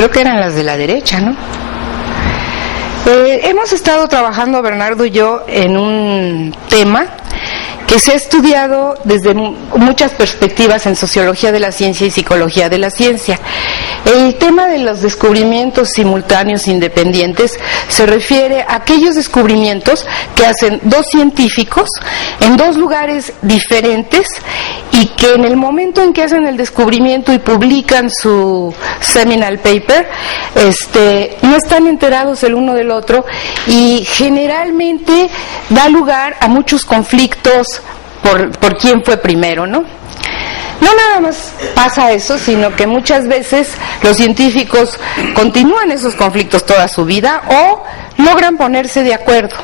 creo que eran las de la derecha, ¿no? Hemos estado trabajando, Bernardo y yo, en un tema que se ha estudiado desde muchas perspectivas en sociología de la ciencia y psicología de la ciencia. El tema de los descubrimientos simultáneos independientes se refiere a aquellos descubrimientos que hacen dos científicos en dos lugares diferentes y que en el momento en que hacen el descubrimiento y publican su seminal paper, no están enterados el uno del otro, y generalmente da lugar a muchos conflictos por quién fue primero, ¿no? No nada más pasa eso, sino que muchas veces los científicos continúan esos conflictos toda su vida o logran ponerse de acuerdo.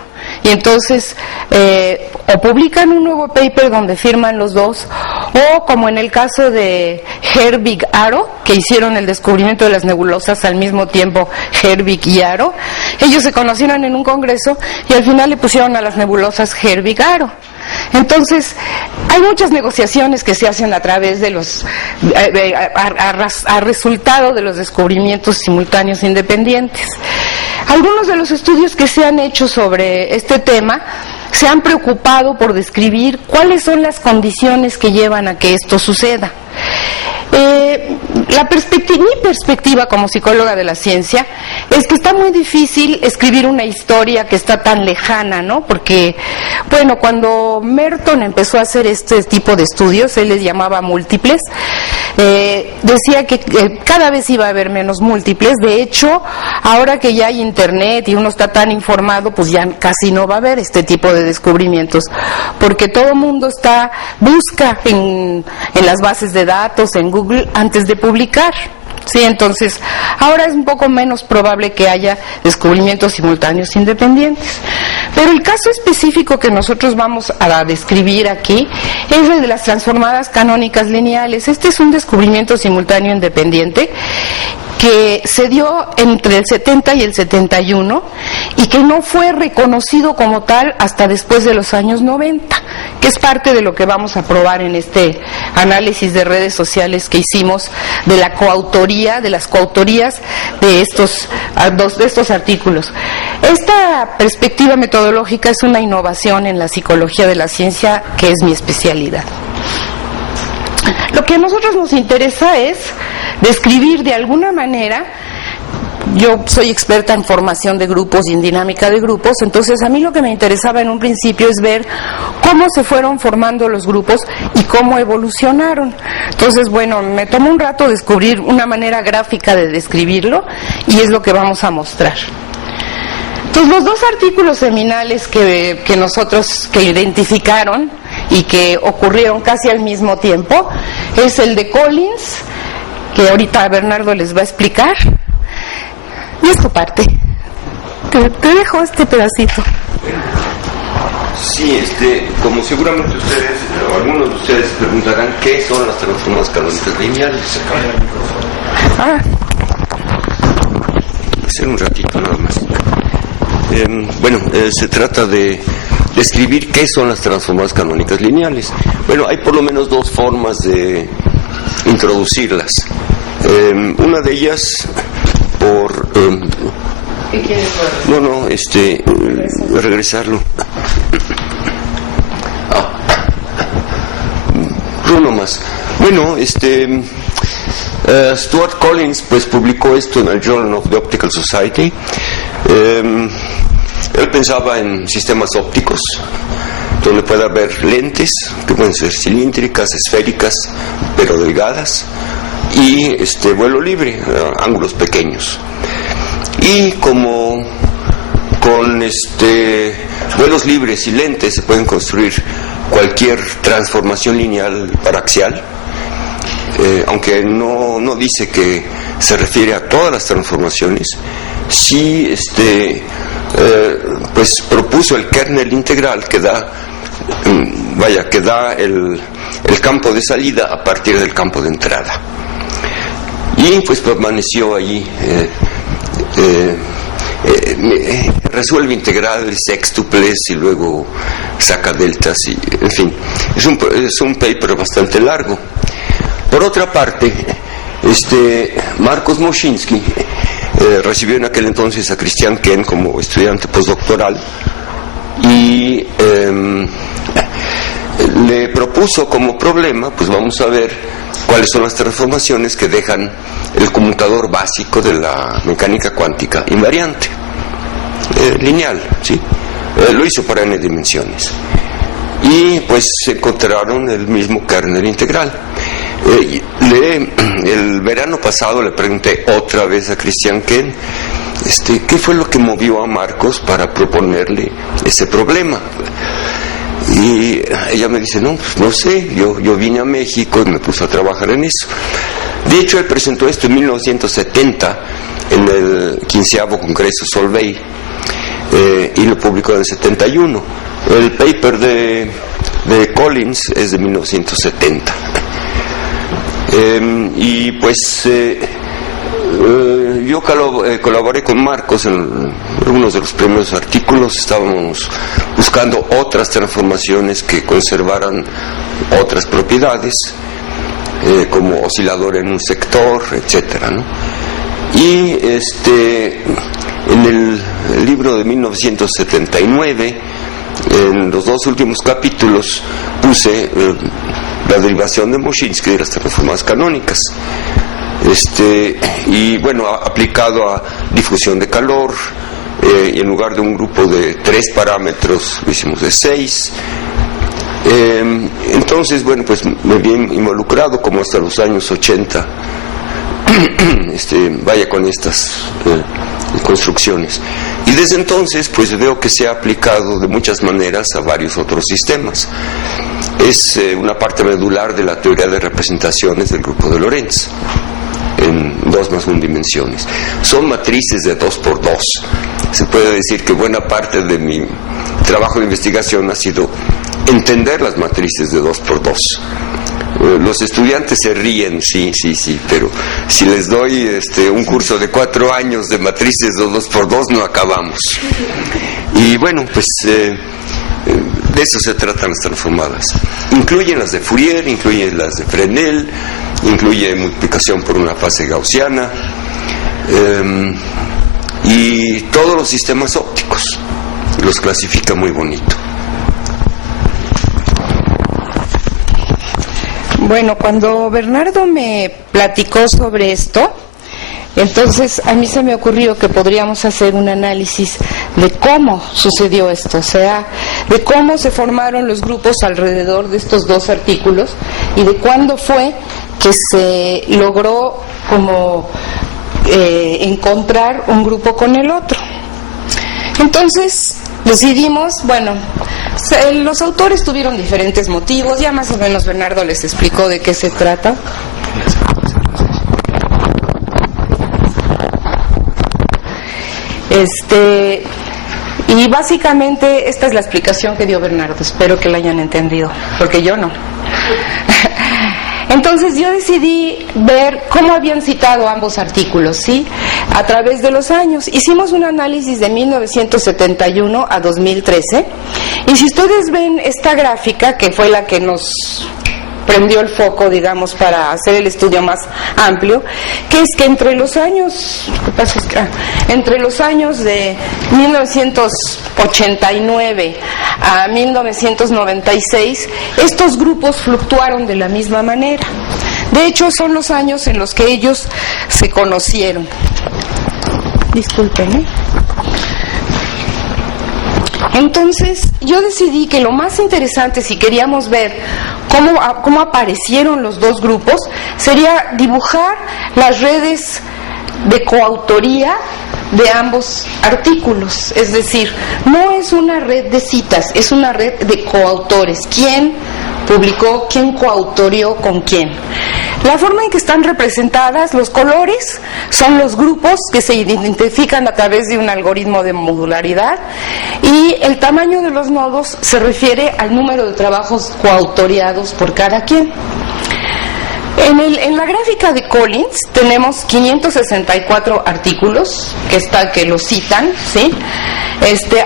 Y entonces o publican un nuevo paper donde firman los dos, o como en el caso de Herbig Haro, que hicieron el descubrimiento de las nebulosas al mismo tiempo, Herbig y Haro, ellos se conocieron en un congreso y al final le pusieron a las nebulosas Herbig Haro. Entonces, hay muchas negociaciones que se hacen a través de los a resultado de los descubrimientos simultáneos independientes. Algunos de los estudios que se han hecho sobre este tema se han preocupado por describir cuáles son las condiciones que llevan a que esto suceda. Mi perspectiva como psicóloga de la ciencia es que está muy difícil escribir una historia que está tan lejana, ¿no? Porque, bueno, cuando Merton empezó a hacer este tipo de estudios, él les llamaba múltiples, decía que cada vez iba a haber menos múltiples. De hecho, ahora que ya hay internet y uno está tan informado, pues ya casi no va a haber este tipo de descubrimientos, porque todo el mundo busca en las bases de datos, en Google, antes de publicar. Sí, entonces, ahora es un poco menos probable que haya descubrimientos simultáneos independientes. Pero el caso específico que nosotros vamos a describir aquí es el de las transformadas canónicas lineales. Este es un descubrimiento simultáneo independiente que se dio entre el 70 y el 71 y que no fue reconocido como tal hasta después de los años 90, que es parte de lo que vamos a probar en este análisis de redes sociales que hicimos de la coautoría, de las coautorías de estos artículos. Esta perspectiva metodológica es una innovación en la psicología de la ciencia, que es mi especialidad. Lo que a nosotros nos interesa es describir de alguna manera. Yo soy experta en formación de grupos y en dinámica de grupos, entonces a mí lo que me interesaba en un principio es ver cómo se fueron formando los grupos y cómo evolucionaron. Entonces, bueno, me tomó un rato descubrir una manera gráfica de describirlo y es lo que vamos a mostrar. Entonces, los dos artículos seminales que identificaron y que ocurrieron casi al mismo tiempo es el de Collins, que ahorita Bernardo les va a explicar, y es tu parte. Te dejo este pedacito. Sí, como seguramente ustedes, o algunos de ustedes preguntarán, ¿qué son las transformadas canónicas lineales? Hacer un ratito nada más. Se trata de describir qué son las transformadas canónicas lineales. Bueno, hay por lo menos dos formas de introducirlas. Una de ellas por... ¿Qué quieres? Regresarlo. Uno más. Bueno, Stuart Collins pues publicó esto en el Journal of the Optical Society. Él pensaba en sistemas ópticos donde puede haber lentes que pueden ser cilíndricas, esféricas, pero delgadas, y vuelo libre, ángulos pequeños. Y como con vuelos libres y lentes se pueden construir cualquier transformación lineal paraxial, aunque no dice que se refiere a todas las transformaciones, sí pues propuso el kernel integral que da el campo de salida a partir del campo de entrada, y pues permaneció allí. Resuelve integrales, sextuples y luego saca deltas, y en fin, es un paper bastante largo. Por otra parte, Marcos Moschinsky recibió en aquel entonces a Christian Kent como estudiante postdoctoral y le propuso como problema, pues vamos a ver cuáles son las transformaciones que dejan el conmutador básico de la mecánica cuántica invariante, lineal, ¿sí? Lo hizo para n dimensiones. Y pues se encontraron el mismo kernel integral. El verano pasado le pregunté otra vez a Christian Kent qué fue lo que movió a Marcos para proponerle ese problema. Y ella me dice, no sé, yo vine a México y me puse a trabajar en eso. De hecho, él presentó esto en 1970 en el 15º Congreso Solvay y lo publicó en el 71. El paper de Collins es de 1970. Y pues yo colaboré con Marcos en algunos de los primeros artículos. Estábamos buscando otras transformaciones que conservaran otras propiedades, como oscilador en un sector, etcétera, ¿no? Y en el libro de 1979, en los 2 últimos capítulos, puse la derivación de Moschinsky de las transformadas canónicas. Y bueno, aplicado a difusión de calor, y en lugar de un grupo de 3 parámetros, lo hicimos de 6. Entonces, bueno, pues me vi involucrado como hasta los años 80, vaya con estas construcciones. Y desde entonces, pues veo que se ha aplicado de muchas maneras a varios otros sistemas. Es una parte medular de la teoría de representaciones del grupo de Lorentz, en 2 más 1 dimensiones. Son matrices de 2×2. Se puede decir que buena parte de mi trabajo de investigación ha sido entender las matrices de 2×2. Los estudiantes se ríen, sí, pero si les doy un curso de 4 años de matrices de 2×2 no acabamos. Y bueno, pues de eso se tratan las transformadas. Incluyen las de Fourier, incluyen las de Fresnel, incluye multiplicación por una fase gaussiana, y todos los sistemas ópticos los clasifica muy bonito. Bueno, cuando Bernardo me platicó sobre esto, entonces a mí se me ocurrió que podríamos hacer un análisis de cómo sucedió esto, o sea, de cómo se formaron los grupos alrededor de estos 2 artículos y de cuándo fue que se logró como encontrar un grupo con el otro. Entonces decidimos, bueno, los autores tuvieron diferentes motivos, ya más o menos Bernardo les explicó de qué se trata. Y básicamente esta es la explicación que dio Bernardo, espero que la hayan entendido, porque yo no. Entonces yo decidí ver cómo habían citado ambos artículos, ¿sí? A través de los años. Hicimos un análisis de 1971 a 2013, y si ustedes ven esta gráfica, que fue la que nos prendió el foco, digamos, para hacer el estudio más amplio, que es que entre los años, entre los años de 1989 a 1996, estos grupos fluctuaron de la misma manera. De hecho, son los años en los que ellos se conocieron. Disculpen, Entonces, yo decidí que lo más interesante, si queríamos ver cómo aparecieron los 2 grupos, sería dibujar las redes de coautoría de ambos artículos. Es decir, no es una red de citas, es una red de coautores. ¿Quién publicó, quién coautorió con quién? La forma en que están representadas, los colores son los grupos que se identifican a través de un algoritmo de modularidad, y el tamaño de los nodos se refiere al número de trabajos coautoriados por cada quien. En la gráfica de Collins tenemos 564 artículos que los citan, ¿sí?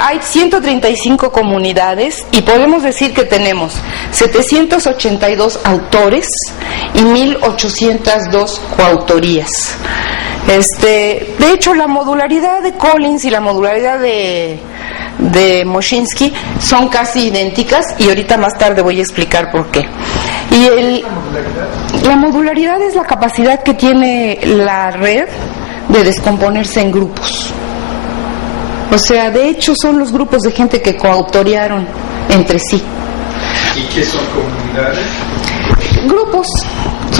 Hay 135 comunidades y podemos decir que tenemos 782 autores y 1802 coautorías. De hecho, la modularidad de Collins y la modularidad de Moshinsky son casi idénticas y ahorita más tarde voy a explicar por qué. Y la modularidad es la capacidad que tiene la red de descomponerse en grupos. O sea, de hecho son los grupos de gente que coautoriaron entre sí. ¿Y qué son comunidades? Grupos.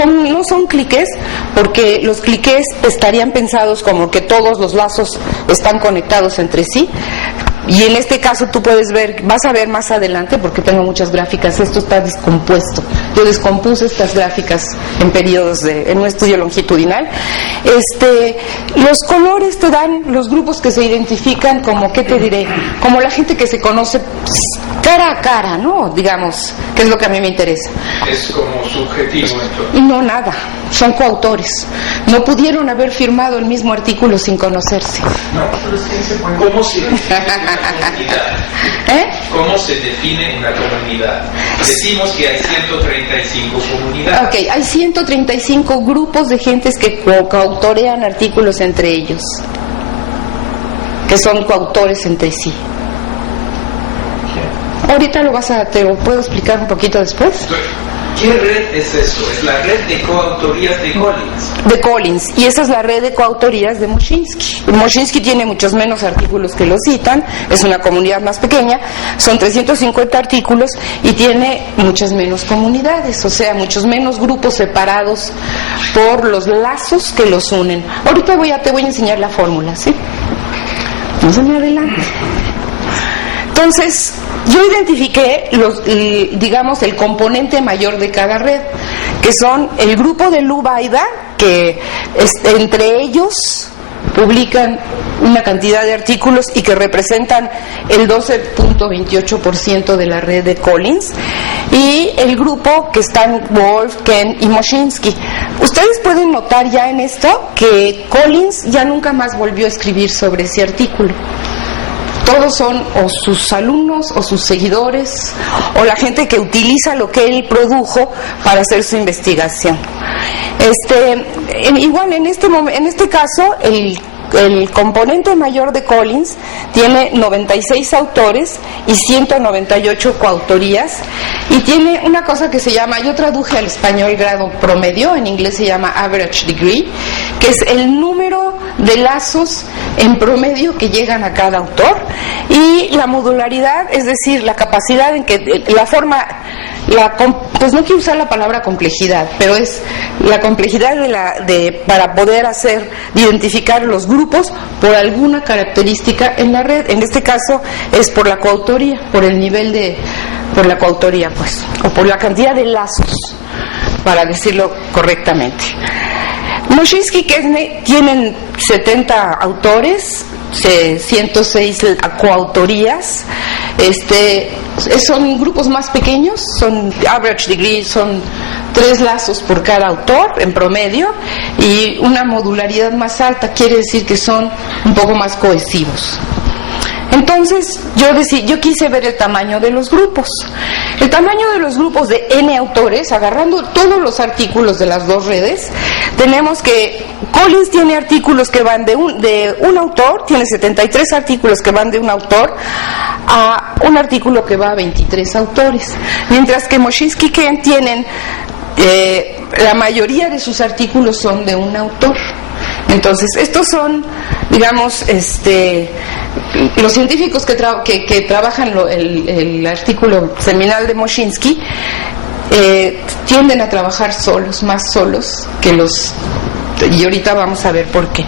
No son cliques, porque los cliques estarían pensados como que todos los lazos están conectados entre sí. Y en este caso tú puedes ver, vas a ver más adelante, porque tengo muchas gráficas, esto está descompuesto. Yo descompuse estas gráficas en periodos en un estudio longitudinal. Los colores te dan los grupos que se identifican como, ¿qué te diré? Como la gente que se conoce cara a cara, ¿no? Digamos, que es lo que a mí me interesa. Es como subjetivo entonces. No, nada, son coautores. No pudieron haber firmado el mismo artículo sin conocerse. No, pero es que ¿cómo se define una comunidad? ¿Cómo se define una comunidad? Decimos que hay 135 comunidades. Ok, hay 135 grupos de gentes que coautorean artículos entre ellos, que son coautores entre sí. Ahorita te lo puedo explicar un poquito después. ¿Qué red es eso? Es la red de coautorías de Collins. De Collins, y esa es la red de coautorías de Moshinsky. Moshinsky tiene muchos menos artículos que lo citan, es una comunidad más pequeña, son 350 artículos y tiene muchas menos comunidades, o sea, muchos menos grupos separados por los lazos que los unen. Ahorita te voy a enseñar la fórmula, ¿sí? No se me adelante. Entonces, yo identifiqué el componente mayor de cada red, que son el grupo de Lubaida, que entre ellos publican una cantidad de artículos y que representan el 12.28% de la red de Collins, y el grupo que están Wolf, Ken y Moshinsky. Ustedes pueden notar ya en esto que Collins ya nunca más volvió a escribir sobre ese artículo. Todos son o sus alumnos o sus seguidores o la gente que utiliza lo que él produjo para hacer su investigación. Igual en este caso el componente mayor de Collins tiene 96 autores y 198 coautorías, y tiene una cosa que se llama, yo traduje al español grado promedio, en inglés se llama average degree, que es el número de lazos en promedio que llegan a cada autor, y la modularidad, es decir, la capacidad en que la forma, pues no quiero usar la palabra complejidad, pero es la complejidad para poder identificar los grupos por alguna característica en la red. En este caso es por la coautoría, por la coautoría, pues, o por la cantidad de lazos, para decirlo correctamente. Moshinsky y Kesney tienen 70 autores, 106 coautorías. Son grupos más pequeños, son average degree, son 3 lazos por cada autor en promedio, y una modularidad más alta quiere decir que son un poco más cohesivos. Entonces yo quise ver el tamaño de los grupos. El tamaño de los grupos de N autores, agarrando todos los artículos de las dos redes, tenemos que Collins tiene artículos que van de un autor, tiene 73 artículos que van de un autor a un artículo que va a 23 autores, mientras que Moshinsky y Ken tienen la mayoría de sus artículos son de un autor. Entonces, estos son, digamos, los científicos que trabajan el artículo seminal de Moshinsky, tienden a trabajar más solos que y ahorita vamos a ver por qué.